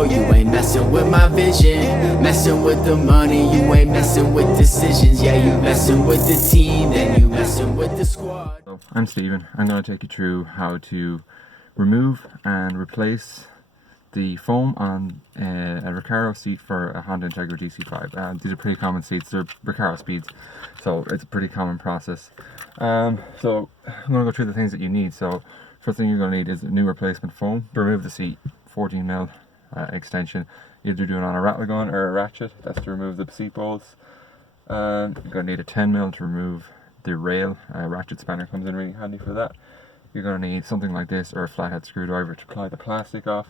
bro. You ain't messing with my vision, messing with the money. You ain't messing with decisions. Yeah, you messing with the team, then you messing with the squad. So, I'm Steven. I'm going to take you through how to remove and replace the foam on a Recaro seat for a Honda Integra DC5. These are pretty common seats. They're Recaro speeds, so it's a pretty common process. So I'm going to go through the things that you need. So first thing you're going to need is a new replacement foam. To remove the seat, 14mm extension. You either do it on a rattle gun or a ratchet. That's to remove the seat bolts. You're going to need a 10mm to remove the rail. A ratchet spanner comes in really handy for that. You're going to need something like this or a flathead screwdriver to pry the plastic off.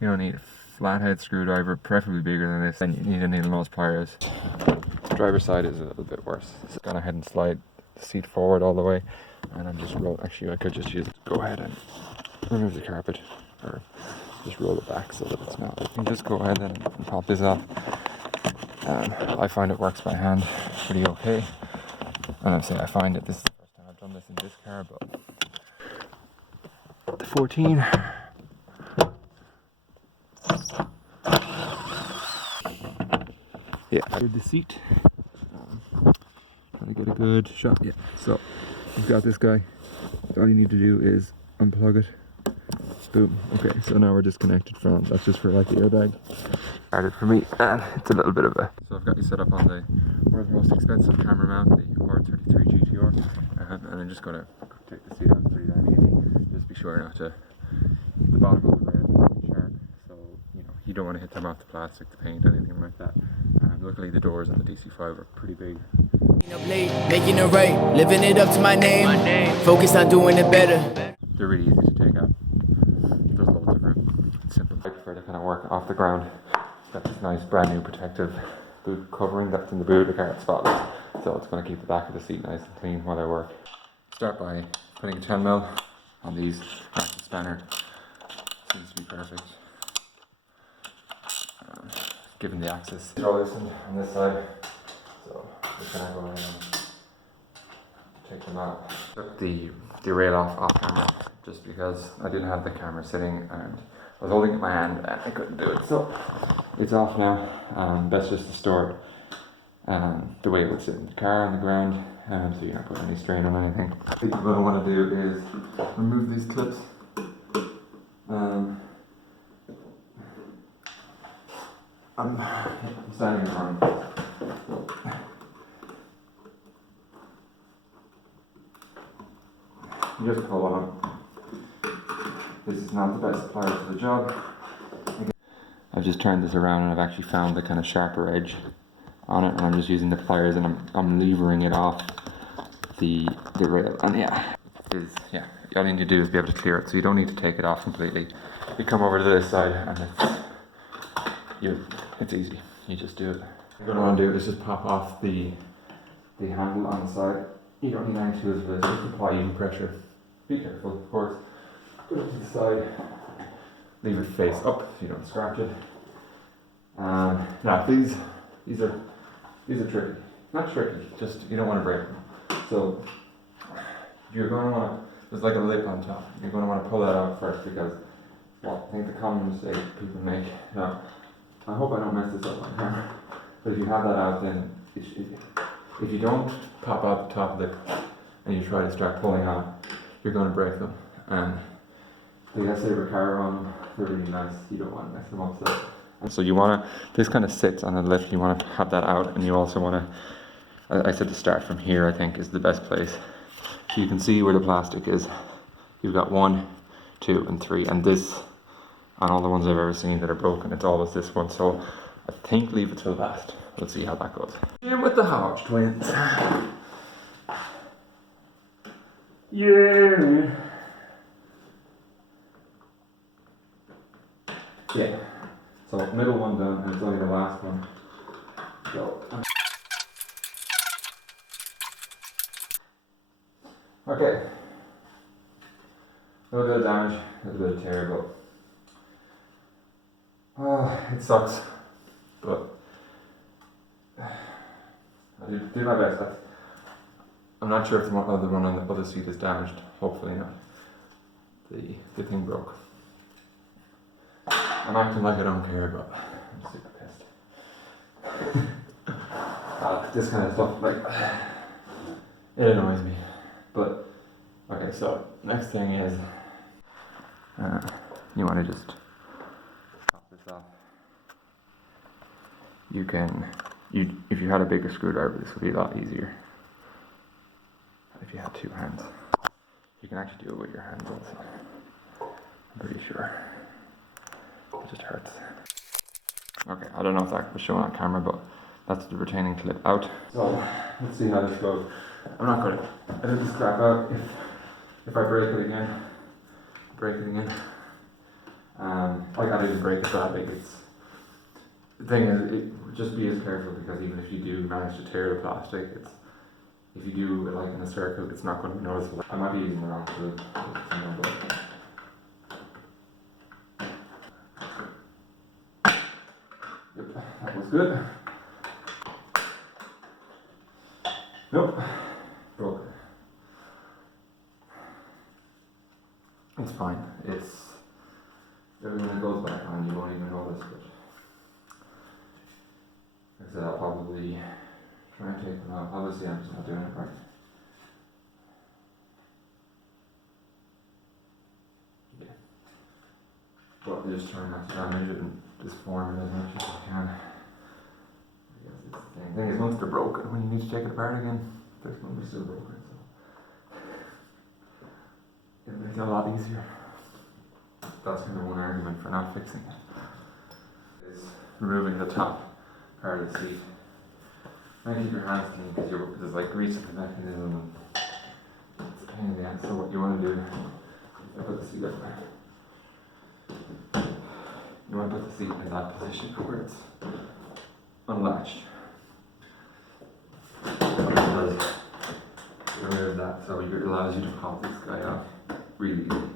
You don't need a flathead screwdriver, preferably bigger than this. Then you need a needle nose pliers. The driver's side is a little bit worse. So I'm going ahead and slide the seat forward all the way, and I'm just roll. Actually, I could just go ahead and remove the carpet, or just roll it back so that it's not. You can just go ahead and pop this off. I find it works by hand pretty okay. And I'm saying I find that this is the first time I've done this in this car, but the 14. Yeah, I did the seat. Trying to get a good shot. Yeah, so you've got this guy. All you need to do is unplug it. Boom. Okay, so now we're disconnected from. That's just for like the airbag. Started for me, and it's a little bit of a. So I've got you set up on the world's most expensive camera mount, the R33 GTR, and I'm just gonna take the seat out. It's pretty damn easy. Just be sure not to hit the bottom of the rail sharp. So you don't want to hit them off the plastic, the paint, anything like that. Luckily the doors on the DC5 are pretty big. Making it right, living it up to my name. Focused on doing it better. They're really easy to take out. There's loads of room. It's simple. I prefer to kind of work off the ground. Got this nice brand new protective boot covering that's in the boot. The car is spotless, so it's going to keep the back of the seat nice and clean while I work. Start by putting a 10mm on these. Ratchet spanner seems to be perfect. Given the axis. They're all loosened on this side, so just gonna go ahead and take them out. Took the rail off camera just because I didn't have the camera sitting and I was holding it in my hand and I couldn't do it. So it's off now. Best just to store it the way it would sit in the car on the ground, so you're not putting any strain on anything. I think what I want to do is remove these clips. I'm standing on. You just pull on. This is not the best pliers for the job. I've just turned this around and I've actually found the kind of sharper edge on it, and I'm just using the pliers and I'm levering it off the rail. And all you need to do is be able to clear it, so you don't need to take it off completely. You come over to this side and it's easy. You just do it. What you want to do is just pop off the handle on the side. You don't need any tools for this. Just apply even pressure. Be careful, of course. Put it to the side. Leave it face up so you don't scratch it. Now these are tricky. Not tricky. Just you don't want to break them. So you're going to want to. There's like a lip on top. You're going to want to pull that out first because I think the common mistake people make. Now, I hope I don't mess this up on camera, but if you have that out, then if you don't pop out the top of it and you try to start pulling on, you're going to break them. And they have Recaro on them, they're really nice. You don't want to mess them up. So you want to, this kind of sits on the lift, you want to have that out, and you also want to, I said to start from here, I think is the best place. So you can see where the plastic is. You've got 1, 2, and 3, and this, on all the ones I've ever seen that are broken, it's always this one. So I think leave it till last. We'll see how that goes. In with the Hodge twins. Yeah. Yeah. So middle one done, and it's only the last one. So. Okay. A little bit of damage, a little bit of tear, but it sucks, but I do my best. I'm not sure if the other one on the other seat is damaged. Hopefully not. The thing broke. I'm acting like I don't care, but I'm super pissed. This kind of stuff, like, it annoys me. But, okay, so next thing is, you want to just pop this off. You can, if you had a bigger screwdriver, this would be a lot easier. If you had two hands, you can actually do it with your hands also. I'm pretty sure. It just hurts. Okay, I don't know if that was shown on camera, but that's the retaining clip out. So let's see how this goes. I'm not gonna edit this crap out if I break it again. Like I didn't break it that big. The thing is, just be as careful, because even if you do manage to tear the plastic, if you do like in a circuit, it's not going to be noticeable. I might be using the wrong tool. Yep, that was good. Nope, broke it. It's fine. When it goes back on, you won't even notice. But like I said, I'll probably try and take them out. Obviously, I'm just not doing it right. Yeah. But just trying not to damage it and disform it as much as you can. I guess it's the thing. The thing is, once they're broken, when you need to take it apart again, they're going to be still broken. So it makes it a lot easier. That's kind of one argument for not fixing it. Is removing the top part of the seat. And keep your hands clean, because there's like grease in the mechanism. It's a pain in the ass. So what you want to do is put the seat up there. You want to put the seat in that position where it's unlatched. Remove that, so it allows you to pop this guy off really easy.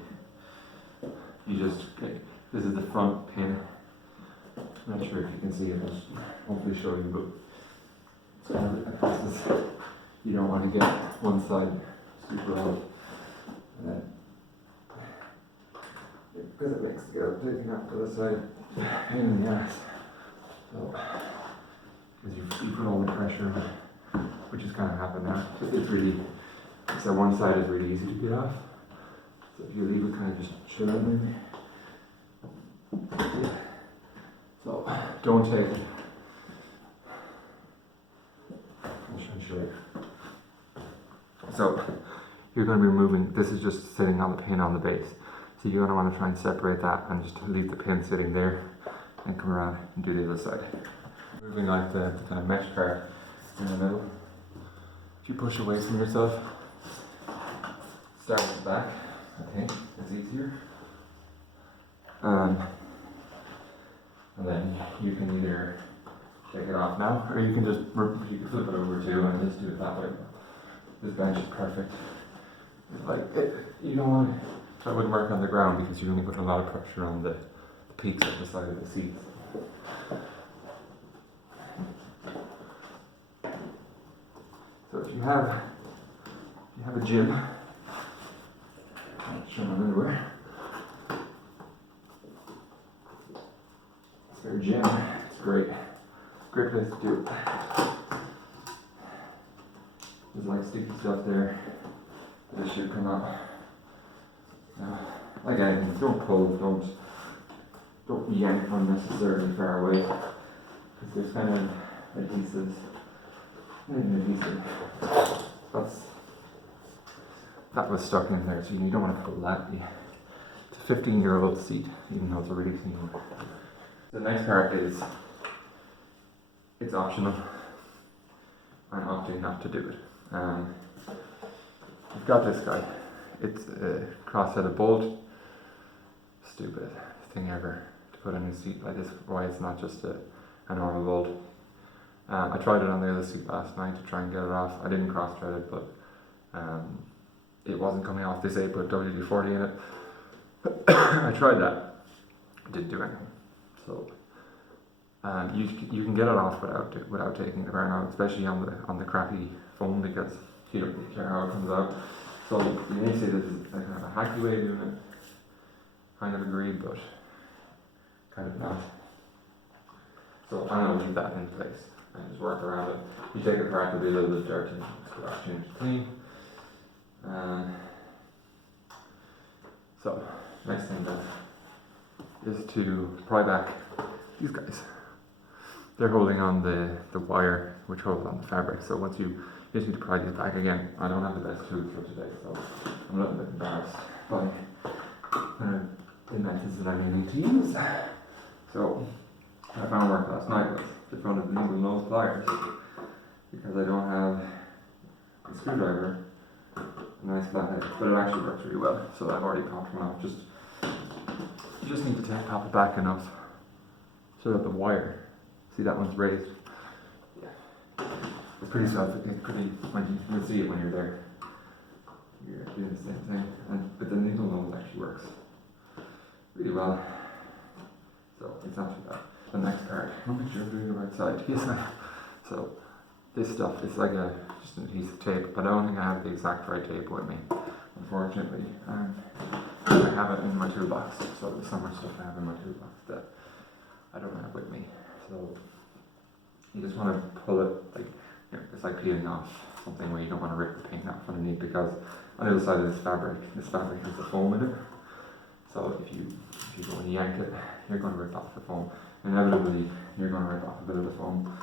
This is the front pin. I'm not sure if you can see it, I'll hopefully show you, but it's kind of, you don't want to get one side super out, and then, because it makes taking out the other side pain in the ass. So, because you put all the pressure on it, which is kind of happened now. So one side is really easy to get off. So if you leave it kind of just chill out maybe. Yeah. So don't take it. I'll try and show you. So you're going to be removing, this is just sitting on the pin on the base. So you're going to want to try and separate that and just leave the pin sitting there and come around and do the other side. Moving like the kind of mesh part in the middle. If you push away from yourself, start with the back. Okay, it's easier. And then you can either take it off now, or you can just flip it over too and just do it that way. This bench is perfect. You don't want to, that wouldn't work on the ground because you're going to put a lot of pressure on the peaks at the side of the seat. So if you have a gym, I'll show them anywhere. It's their gym. It's great. Great place to do it. There's like sticky stuff there. This should come out. Now, again, don't pull, don't yank unnecessarily far away, because there's kind of adhesives. That was stuck in there, so you don't want to pull that. It's a 15-year-old seat, even though it's a really clean one. The next part is, it's optional. I'm opting not to do it. I've got this guy. It's a cross-headed bolt. Stupid thing ever to put in a seat like this. Why it's not just a normal bolt. I tried it on the other seat last night to try and get it off. I didn't cross-thread it, but it wasn't coming off. They say put WD-40 in it. I tried that. It didn't do anything. So you can get it off without taking the burn out, especially on the crappy foam, because you don't really care how it comes out. So you may say this is kind of a hacky way of doing it. Kind of agree, but credit knot. So I'm going to leave that in place and just work around it. You take it apart, there'll be a little bit of dirt in it, so that's change to clean. So next thing then is to pry back these guys. They're holding on the wire which holds on the fabric. So once you just need to pry these back again. I don't have the best tools for today, so I'm a little bit embarrassed by the methods that I'm needing to use. So I found work last night was the front of the needle nose pliers, because I don't have a screwdriver, a nice flathead, but it actually works really well. So I've already popped one off. You just need to pop it back enough so that the wire, see that one's raised. Yeah, it's pretty you'll see it when you're there. You're doing the same thing, but the needle nose actually works really well. So it's not too bad. The next part, I'll make sure I'm doing the right side. Yes, so this stuff is like just an adhesive tape, but I don't think I have the exact right tape with me, unfortunately. I have it in my toolbox, so there's so much stuff I have in my toolbox that I don't have with me. So you just want to pull it, like, it's like peeling off something where you don't want to rip the paint off underneath, because on the other side of this fabric has the foam in it. So if you go and yank it, you're going to rip off the foam. Inevitably, you're going to rip off a bit of the foam.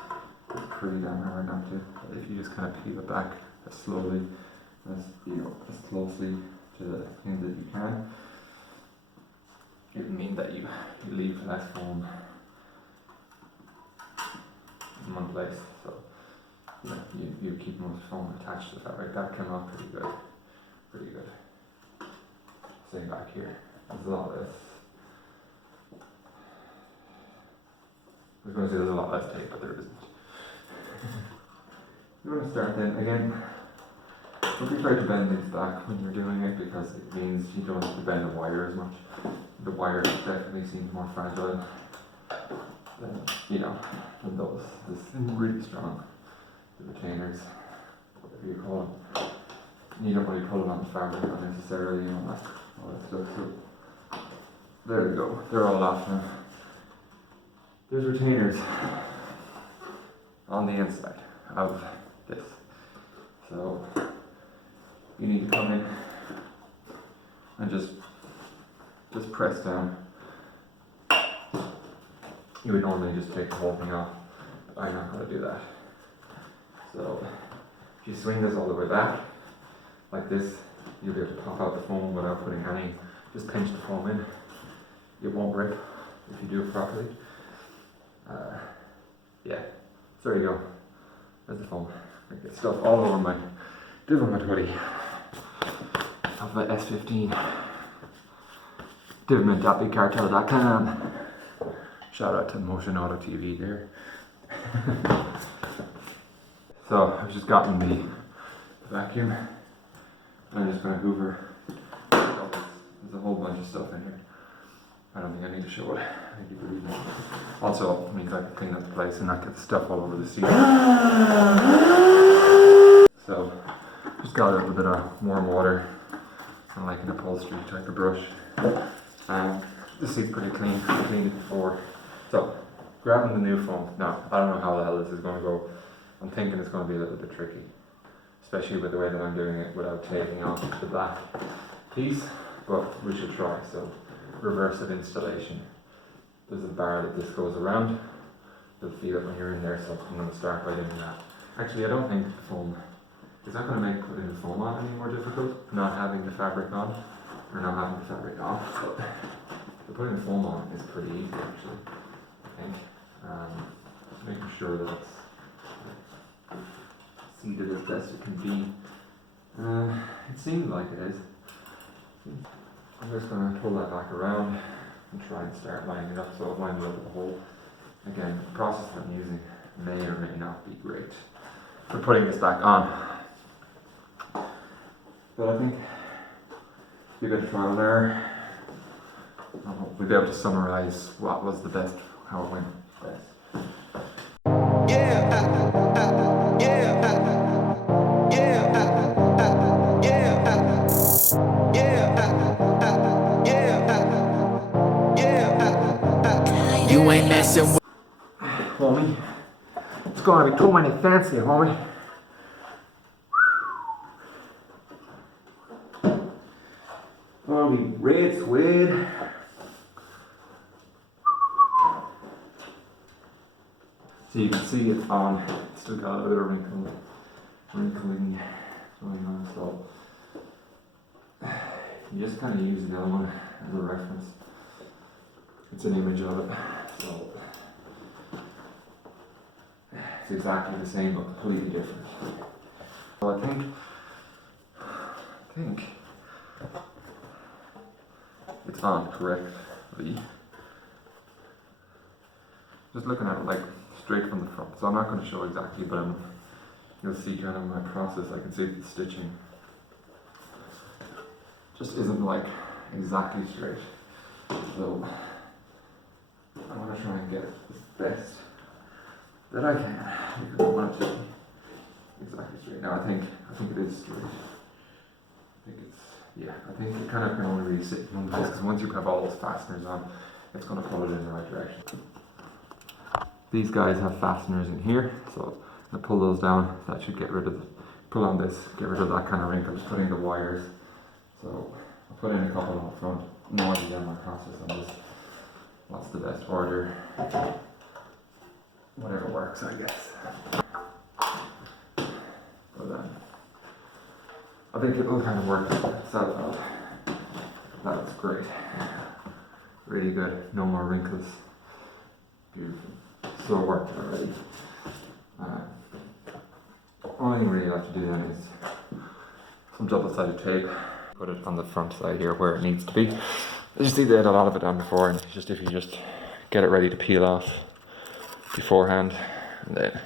It's pretty damn hard not to. But if you just kind of peel it back as slowly, as closely to the end that you can, it'll mean that you leave less foam in one place. So you keep most foam attached to the fabric. That came out pretty good. Pretty good. Same back here. There's a lot less. I was going to say there's a lot less tape, but there isn't. You want to start then again. Don't be afraid to bend these back when you're doing it, because it means you don't have to bend the wire as much. The wire definitely seems more fragile than than those. This is really strong. The retainers, whatever you call them. You don't really pull it on the fabric unnecessarily, all that stuff. So there we go. They're all off now. There's retainers on the inside of this. So you need to come in and just press down. You would normally just take the whole thing off, but I'm not going to do that. So if you swing this all the way back, like this, you'll be able to pop out the foam without putting any, just pinch the foam in. It won't rip if you do it properly. Yeah, so there you go. There's the foam. I get stuff all over my hoodie. Of my S15. Divman.bigcartel.com. Shout out to Motion Auto TV here. So I've just gotten the vacuum. I'm just going to hoover. There's a whole bunch of stuff in here. I don't think I need to show it. I think you believe me. Also, it means I can clean up the place and not get the stuff all over the seat. So, just got a little bit of warm water and like an upholstery type of brush. The seat's pretty clean. I cleaned it before. So, grabbing the new foam. Now, I don't know how the hell this is going to go. I'm thinking it's going to be a little bit tricky, especially with the way that I'm doing it without taking off the black piece, but we should try. So, reversive installation. There's a bar that this goes around. You'll feel it when you're in there, so I'm going to start by doing that. Actually, I don't think the foam, is that going to make putting the foam on any more difficult? Not having the fabric on, or not having the fabric off, but putting the foam on is pretty easy actually, I think. Just making sure that it's seated as best it can be. It seems like it is. I'm just going to pull that back around and try and start lining it up so it lines up with the hole. Again, the process I'm using may or may not be great for putting this back on. But I think you got a trial and error. I'll hopefully be able to summarize what was the best, how it went best. messing with. Homie, it's gonna be too many fancy, homie. Gonna be red suede. So you can see it's on. It's still got a bit of wrinkling going on. So you just kind of use the other one as a reference. It's an image of it. So it's exactly the same but completely different. So I think it's on correctly. Just looking at it like straight from the front. So I'm not going to show exactly, but you'll see kind of my process. I can see the stitching just isn't like exactly straight. So I want to try and get it as best that I can, because I want it to be exactly straight. Now I think it is straight. I think it kind of can only really sit in one place, because once you have all those fasteners on, it's going to pull it in the right direction. These guys have fasteners in here, so I pull those down. That should get rid of pull on this, get rid of that kind of wrinkle. Put in the wires. So I'll put in a couple up front. No idea my process on this. What's the best order? Whatever works, I guess. But I think it will kind of work itself out. That's great. Really good. No more wrinkles. Beautiful. So it worked already. Only thing really you have to do then is some double-sided tape. Put it on the front side here where it needs to be. I just think they had a lot of it done before, and just if you just get it ready to peel off beforehand, and then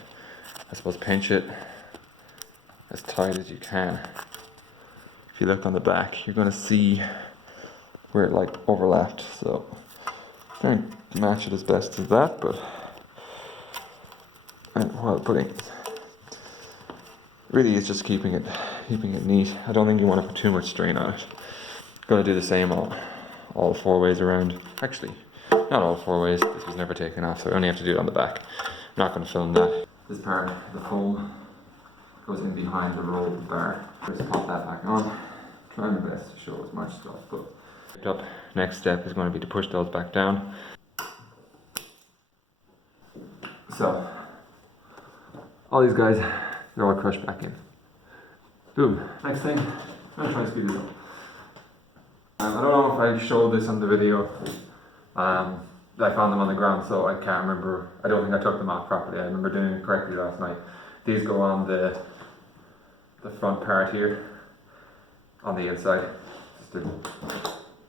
I suppose pinch it as tight as you can. If you look on the back, you're going to see where it like overlapped. So try and match it as best as that, but and while putting, really it's just keeping it neat. I don't think you want to put too much strain on it. Going to do the same all 4 ways around. Actually, not all 4 ways. This was never taken off, so I only have to do it on the back. I'm not going to film that. This part, the foam, goes in behind the roll bar. Just pop that back on. Try my best to show as much stuff, but next step is going to be to push those back down. So all these guys, they're all crushed back in. Boom. Next thing, I'm gonna try and speed this up. I don't know if I showed this on the video. I found them on the ground, so I can't remember. I don't think I took them off properly. I remember doing it correctly last night. These go on the front part here, on the inside. There's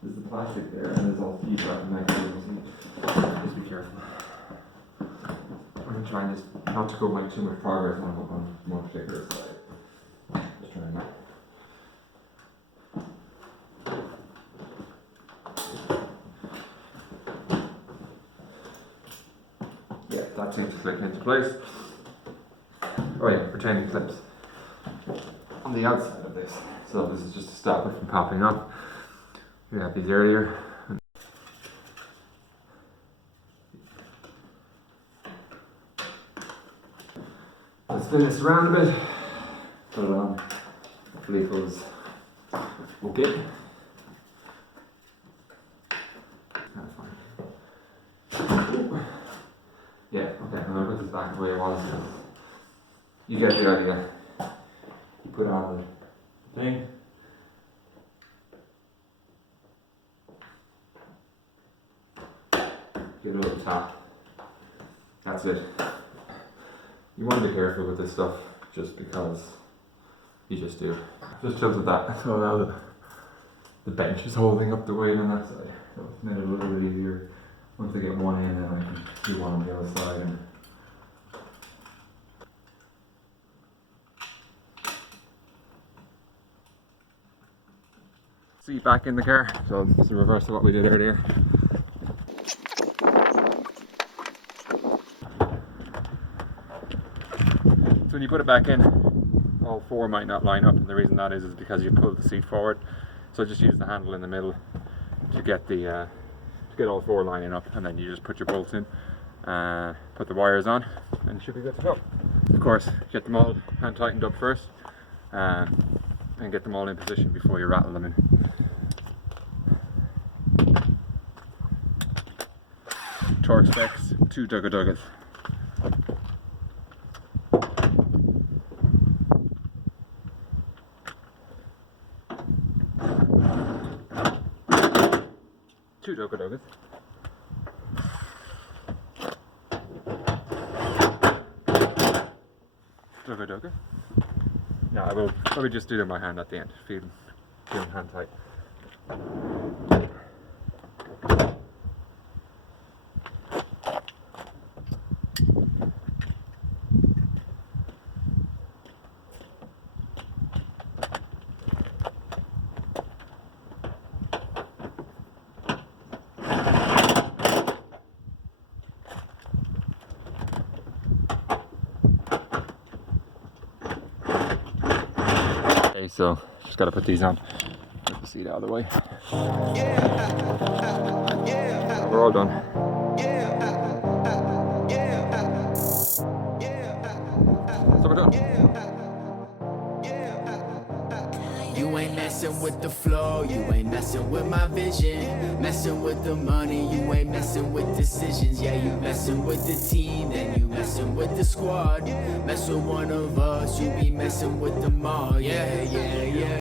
the plastic there, and there's all the feedback mechanisms. Just be careful. I'm going to try and just not to go make too much progress on one particular side. Just trying to. Yeah, that seems to click into place. Oh yeah, retaining clips on the outside of this. So this is just to stop it from popping up. We have these earlier. Let's spin this around a bit. Put it on. Hopefully it goes okay. That's fine. Yeah, okay, I'm gonna put this back the way it was. You get the idea. You put on the thing. Give it a little tap. That's it. You want to be careful with this stuff, just because you just do. Just tilted that, so now the bench is holding up the weight on that side. So it's made it a little bit easier. Once I get one in, then I can do one on the other side. And seat back in the car, so it's the reverse of what we did earlier. So when you put it back in, all 4 might not line up, and the reason that is because you pulled the seat forward. So just use the handle in the middle to get all 4 lining up, and then you just put your bolts in, put the wires on, and you should be good to go. Of course, get them all hand tightened up first, and get them all in position before you rattle them in. Torque specs, 2 Duggets. Two Duggets. Dugga. No, I will probably just do them by hand at the end, feel them hand tight. Okay, so just gotta put these on. Get the seat out of the way. We're all done. So we're done. You ain't messing with the flow, you ain't messing with my vision. Messing with the money, you ain't messing with decisions. Yeah, you messing with the team, then you messing with the squad. Mess with one of us, you be messing with them all. Yeah, yeah, yeah.